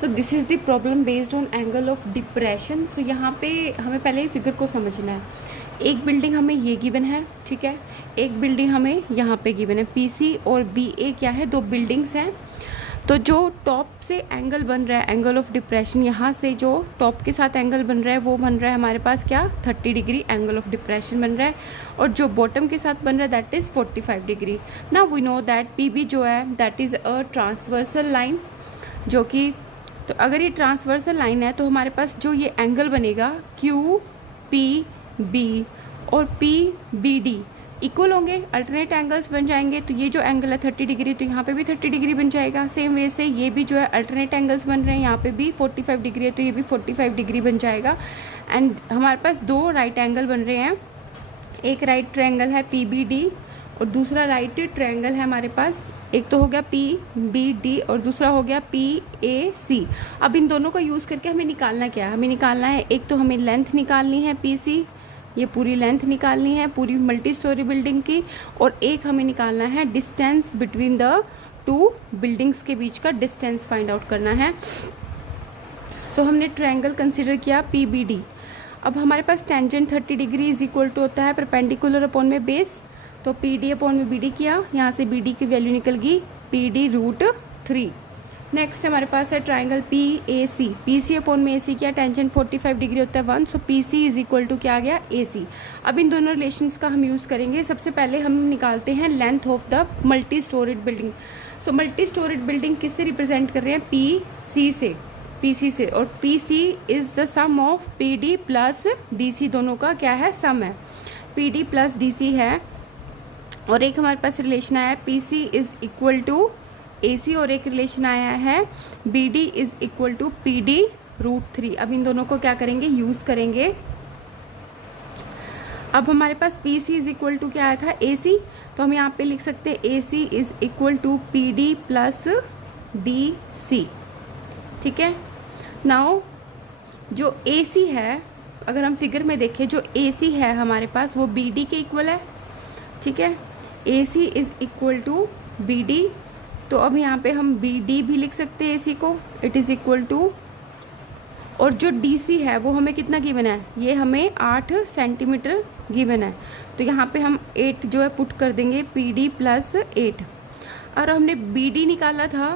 So this is the problem based on angle of depression. So यहाँ पे हमें पहले फिगर को समझना है। एक बिल्डिंग हमें ये गिवन है, ठीक है, एक बिल्डिंग हमें यहाँ पे गिवन है। पीसी और बीए क्या है, दो बिल्डिंग्स हैं। तो जो टॉप से एंगल बन रहा है, एंगल ऑफ डिप्रेशन, यहाँ से जो टॉप के साथ एंगल बन रहा है वो बन रहा है हमारे पास क्या, 30 डिग्री एंगल ऑफ डिप्रेशन बन रहा है। और जो बॉटम के साथ बन रहा है that is 45 degree. Now we know that PB जो है that is a transversal line, जो कि, तो अगर ये ट्रांसवर्सल लाइन है तो हमारे पास जो ये एंगल बनेगा क्यू पी बी और पी बी डी इक्वल होंगे, अल्टरनेट एंगल्स बन जाएंगे। तो ये जो एंगल है 30 डिग्री, तो यहाँ पे भी 30 डिग्री बन जाएगा। सेम वे से ये भी जो है अल्टरनेट एंगल्स बन रहे हैं, यहाँ पे भी 45 डिग्री है तो ये भी 45 डिग्री बन जाएगा। एंड हमारे पास दो राइट एंगल बन रहे हैं, एक राइट ट्रायंगल है पी बी डी और दूसरा राइट ट्रायंगल है हमारे पास, एक तो हो गया पी बी डी और दूसरा हो गया पी ए सी। अब इन दोनों को यूज़ करके हमें निकालना क्या है, हमें निकालना है, एक तो हमें लेंथ निकालनी है पी सी, ये पूरी लेंथ निकालनी है पूरी मल्टी स्टोरी बिल्डिंग की, और एक हमें निकालना है distance between the to buildings के बीच का डिस्टेंस फाइंड आउट करना है। सो हमने ट्रायंगल कंसिडर किया पी बी डी। अब हमारे पास tangent 30 degree is equal to होता है परपेंडिकुलर अपॉन में बेस, तो पी डी अपॉन में बी डी किया, यहाँ से बी डी की वैल्यू निकल गई पी डी रूट 3। नेक्स्ट हमारे पास है triangle P A C, P C upon में ए सी किया, टेंजेंट 45 डिग्री होता है 1, so P C is equal to क्या आ गया ए सी। अब इन दोनों रिलेशंस का हम यूज़ करेंगे। सबसे पहले हम निकालते हैं length of the multi storeyed building. So multi storeyed building किससे रिप्रेजेंट कर रहे हैं, पी सी से, पी सी से, और P C is the sum of P D plus D C, दोनों का क्या है, सम है, P D plus D C है। और एक हमारे पास रिलेशन आया है P C is equal to A C, और एक रिलेशन आया है B D is equal to P D root 3। अब इन दोनों को क्या करेंगे, यूज़ करेंगे। अब हमारे पास P C is equal to क्या आया था, ए सी, तो हम यहाँ पे लिख सकते हैं A C is equal to P D plus D C, ठीक है। नाउ जो ए सी है, अगर हम फिगर में देखें, जो ए सी है हमारे पास वो बी डी के इक्वल है, ठीक है। A C is equal to B D, तो अब यहाँ पे हम बी डी भी लिख सकते हैं ए सी को, इट इज़ इक्वल टू, और जो डी सी है वो हमें कितना गिवन है, ये हमें 8 सेंटीमीटर गिवन है, तो यहाँ पे हम 8 जो है पुट कर देंगे पी डी प्लस 8। और हमने बी डी निकाला था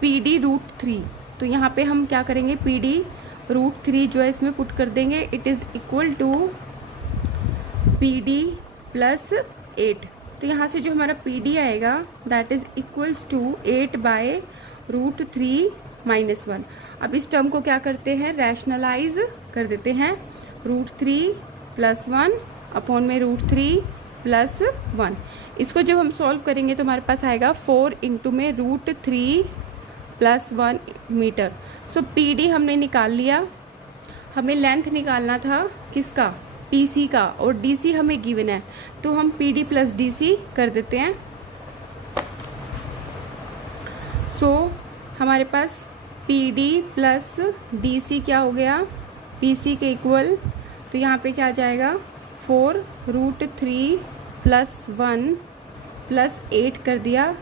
पी डी रूट 3, तो यहाँ पे हम क्या करेंगे, पी डी रूट 3 जो है इसमें पुट कर देंगे, it is equal to P D plus 8। तो यहाँ से जो हमारा पी डी आएगा that is equals to 8 by root 3 minus 1। अब इस टर्म को क्या करते हैं, रैशनलाइज कर देते हैं, रूट 3 प्लस 1 अपॉन में रूट 3 प्लस 1। इसको जब हम सॉल्व करेंगे तो हमारे पास आएगा 4 इंटू में रूट 3 प्लस 1 मीटर। सो पी डी हमने निकाल लिया, हमें लेंथ निकालना था किसका, पी सी का, और डी सी हमें गिवन है, तो हम P D plus D C कर देते हैं। सो हमारे पास P D plus D C क्या हो गया, पी सी के इक्वल, तो यहाँ पे क्या आ जाएगा 4 रूट 3 प्लस 1 प्लस 8 कर दिया,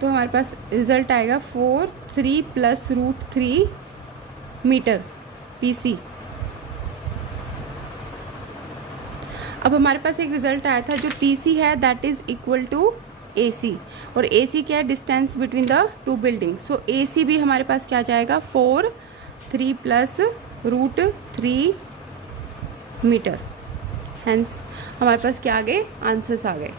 तो हमारे पास रिज़ल्ट आएगा 4 3 plus root 3 metre P C. अब हमारे पास एक रिजल्ट आया था जो पी सी है that is equal to A C, और ए सी क्या है, distance between the two building. So A C भी हमारे पास क्या आ जाएगा 4 3 प्लस रूट 3 मीटर। हेंस हमारे पास क्या आ गए, आंसर्स आ गए।